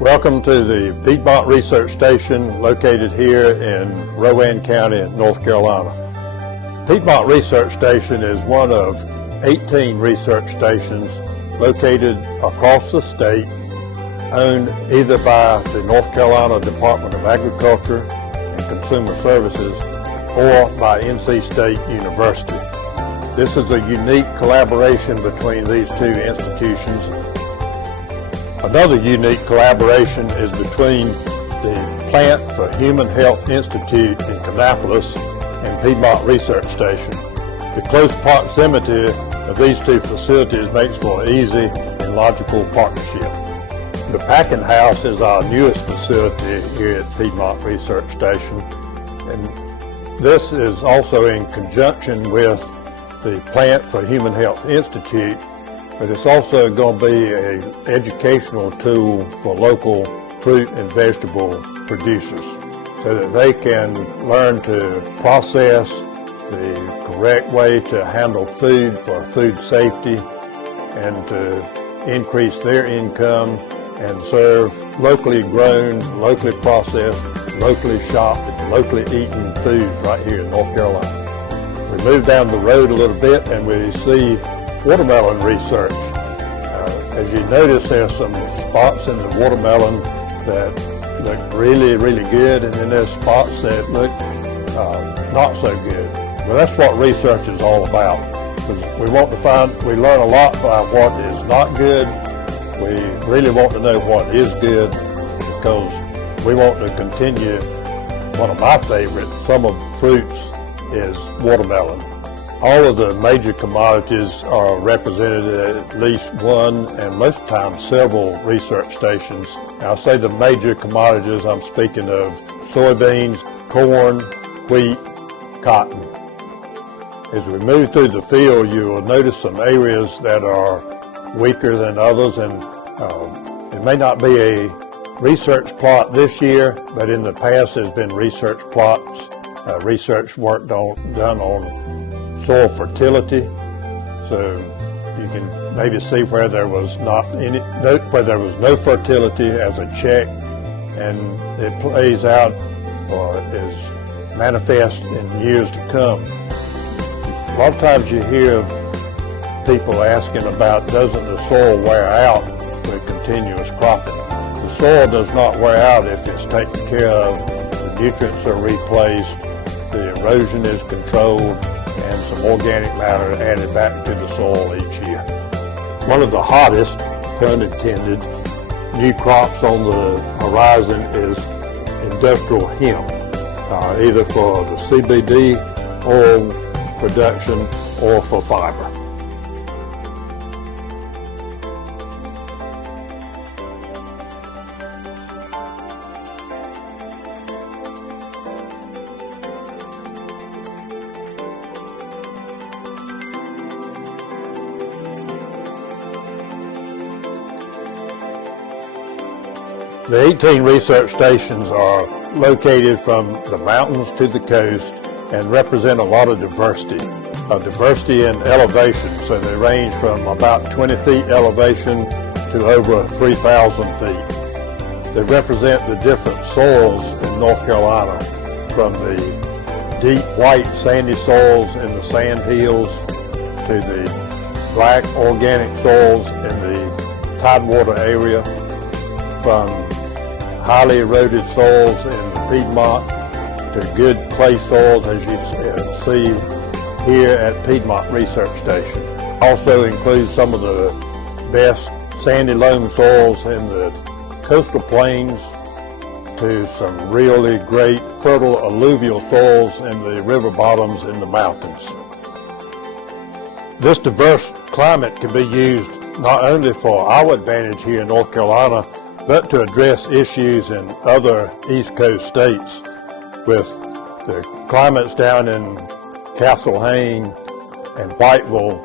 Welcome to the Piedmont Research Station located here in Rowan County, North Carolina. Piedmont Research Station is one of 18 research stations located across the state, owned either by the North Carolina Department of Agriculture and Consumer Services or by NC State University. This is a unique collaboration between these two institutions. Another unique collaboration is between the Plant for Human Health Institute in Kannapolis and Piedmont Research Station. The close proximity of these two facilities makes for an easy and logical partnership. The packing house is our newest facility here at Piedmont Research Station, and this is also in conjunction with the Plant for Human Health Institute, but it's also going to be an educational tool for local fruit and vegetable producers so that they can learn to process the correct way to handle food for food safety and to increase their income and serve locally grown, locally processed, locally shopped, and locally eaten foods right here in North Carolina. We move down the road a little bit and we see watermelon research. As you notice, there's some spots in the watermelon that look really, really good, and then there's spots that look not so good. But that's what research is all about. We learn a lot by what is not good. We really want to know what is good because we want to continue. One of my favorite summer fruits is watermelon. All of the major commodities are represented at least one and most times several research stations. Now, I say the major commodities, I'm speaking of soybeans, corn, wheat, cotton. As we move through the field, you will notice some areas that are weaker than others, and it may not be a research plot this year, but in the past there's been research plots, research work done on soil fertility, so you can maybe see where there was where there was no fertility as a check, and it plays out or is manifest in years to come. A lot of times you hear of people asking about, doesn't the soil wear out with continuous cropping? The soil does not wear out if it's taken care of, the nutrients are replaced, the erosion is controlled, and some organic matter added back to the soil each year. One of the hottest, pun intended, new crops on the horizon is industrial hemp, either for the CBD oil production or for fiber. The 18 research stations are located from the mountains to the coast and represent a lot of diversity in elevation. So they range from about 20 feet elevation to over 3,000 feet. They represent the different soils in North Carolina, from the deep white sandy soils in the sand hills to the black organic soils in the tidewater area, from highly eroded soils in the Piedmont to good clay soils, as you see here at Piedmont Research Station. Also includes some of the best sandy loam soils in the coastal plains to some really great fertile alluvial soils in the river bottoms in the mountains. This diverse climate can be used not only for our advantage here in North Carolina, but to address issues in other East Coast states, with the climates down in Castle Hayne and Whiteville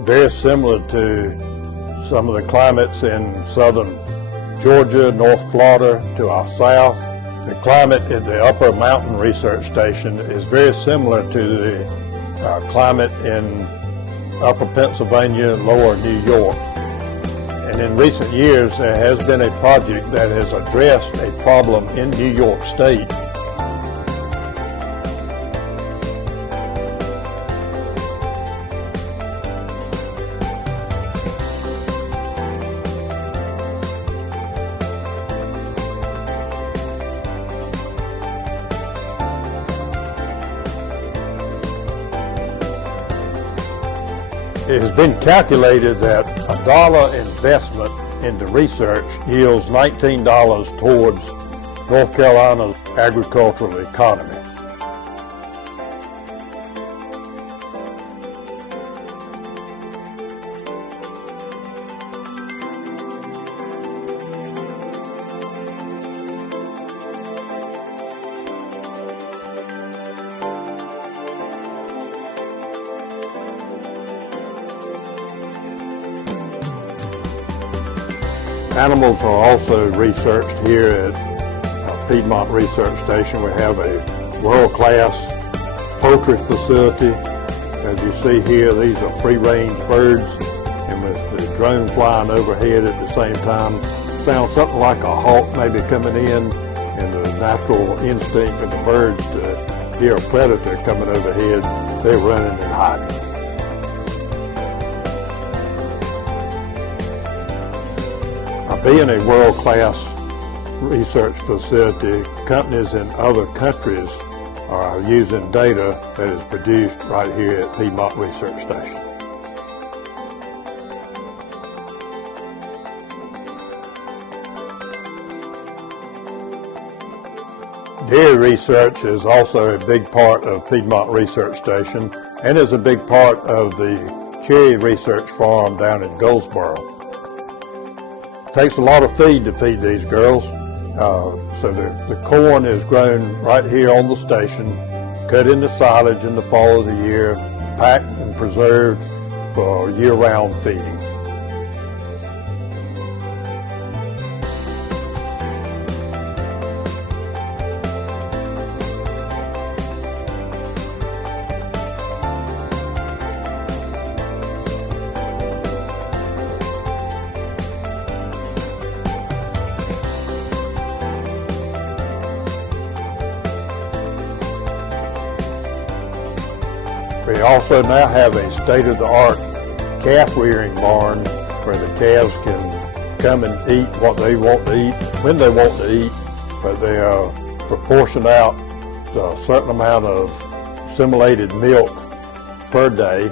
very similar to some of the climates in southern Georgia, North Florida to our south. The climate at the Upper Mountain Research Station is very similar to the climate in Upper Pennsylvania, Lower New York. And in recent years, there has been a project that has addressed a problem in New York State. It has been calculated that $1 investment into research yields $19 towards North Carolina's agricultural economy. Animals are also researched here at Piedmont Research Station. We have a world-class poultry facility. As you see here, these are free-range birds, and with the drone flying overhead at the same time, sounds something like a hawk maybe coming in, and the natural instinct of the birds to hear a predator coming overhead, they're running and hiding. Being a world-class research facility, companies in other countries are using data that is produced right here at Piedmont Research Station. Dairy research is also a big part of Piedmont Research Station and is a big part of the cherry research farm down in Goldsboro. Takes a lot of feed to feed these girls. So the corn is grown right here on the station, cut into silage in the fall of the year, packed and preserved for year-round feeding. We also now have a state-of-the-art calf rearing barn where the calves can come and eat what they want to eat, when they want to eat, but they are proportioned out to a certain amount of assimilated milk per day,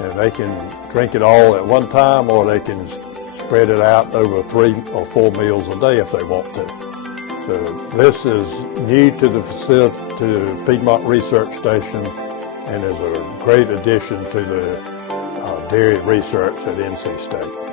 and they can drink it all at one time, or they can spread it out over 3 or 4 meals a day if they want to. So this is new to the facility, to Piedmont Research Station, and is a great addition to the dairy research at NC State.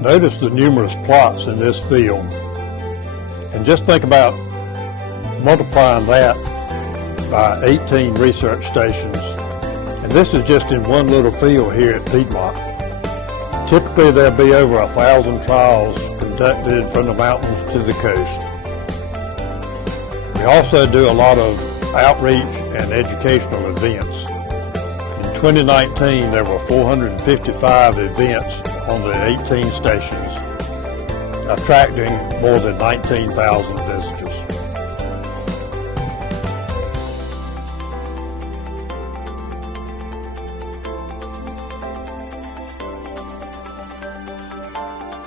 Notice the numerous plots in this field, and just think about multiplying that by 18 research stations, and this is just in one little field here at Piedmont. Typically there'll be over 1,000 trials conducted from the mountains to the coast. We also do a lot of outreach and educational events. In 2019 there were 455 events on the 18 stations. attracting more than 19,000 visitors.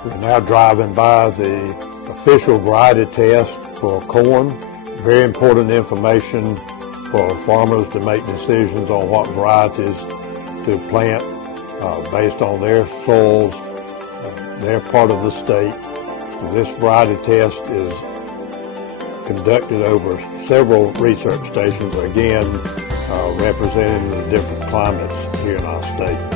We're now driving by the official variety test for corn. Very important information for farmers to make decisions on what varieties to plant based on their soils, their part of the state. This variety test is conducted over several research stations, again representing the different climates here in our state.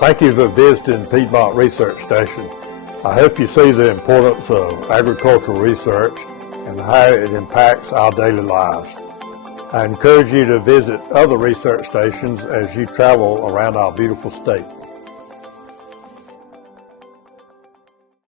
Thank you for visiting Piedmont Research Station. I hope you see the importance of agricultural research and how it impacts our daily lives. I encourage you to visit other research stations as you travel around our beautiful state.